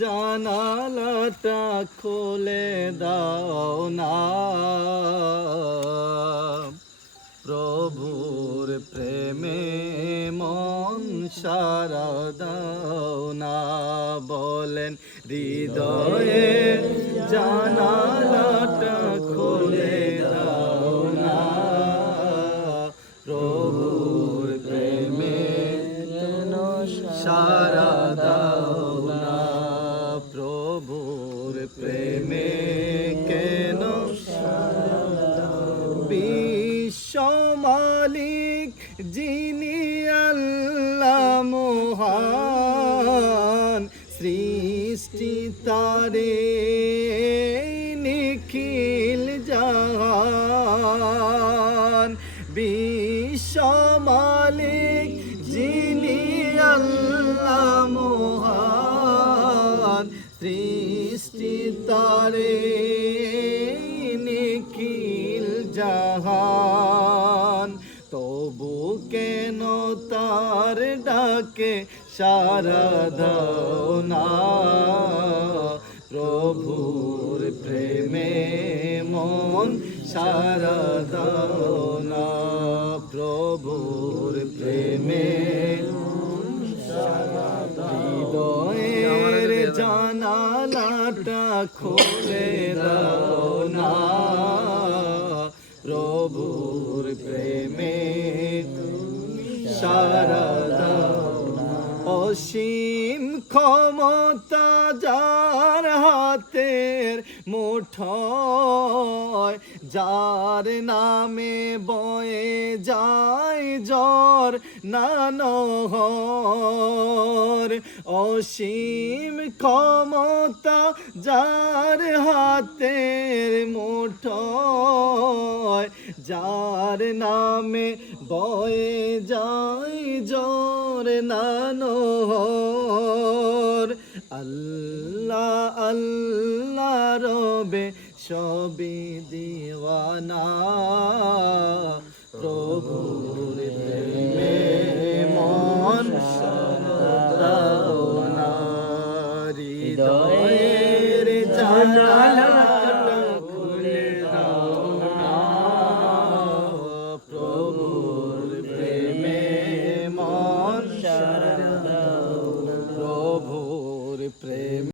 জানালাটা খুলে দাও না। প্রভুর প্রেমে মন সারা দাও না, বলেন হৃদয়ে জানালাটা খুলে দাও না। প্রভুর প্রেমে সারা প্রভুর প্রেমে কেন বিশ্ব মালিক যিনি আল্লাহ মহান, সৃষ্টি তারে নিখিল জাহান বিশ্ব মালিক যিনি সৃষ্টি তারে নিখিল জাহান। তবু কেন তার ডাকে সারা প্রভুর প্রেমে মন সারা খুলে দাও না। প্রভুর প্রেমে সারা দাও অসীম ক্ষমতা যার হাতের মুঠয়, যার নামে বয়ে যায় জ্বর নানহর অসীম ক্ষমতা যার হাতের মুঠয়, যার নামে বয়ে যায় জ্বর নানহর আল্লাহ আল্লাহ। হবে সবে দিওয়ানা। প্রভু মন সারি দয়ের জানালা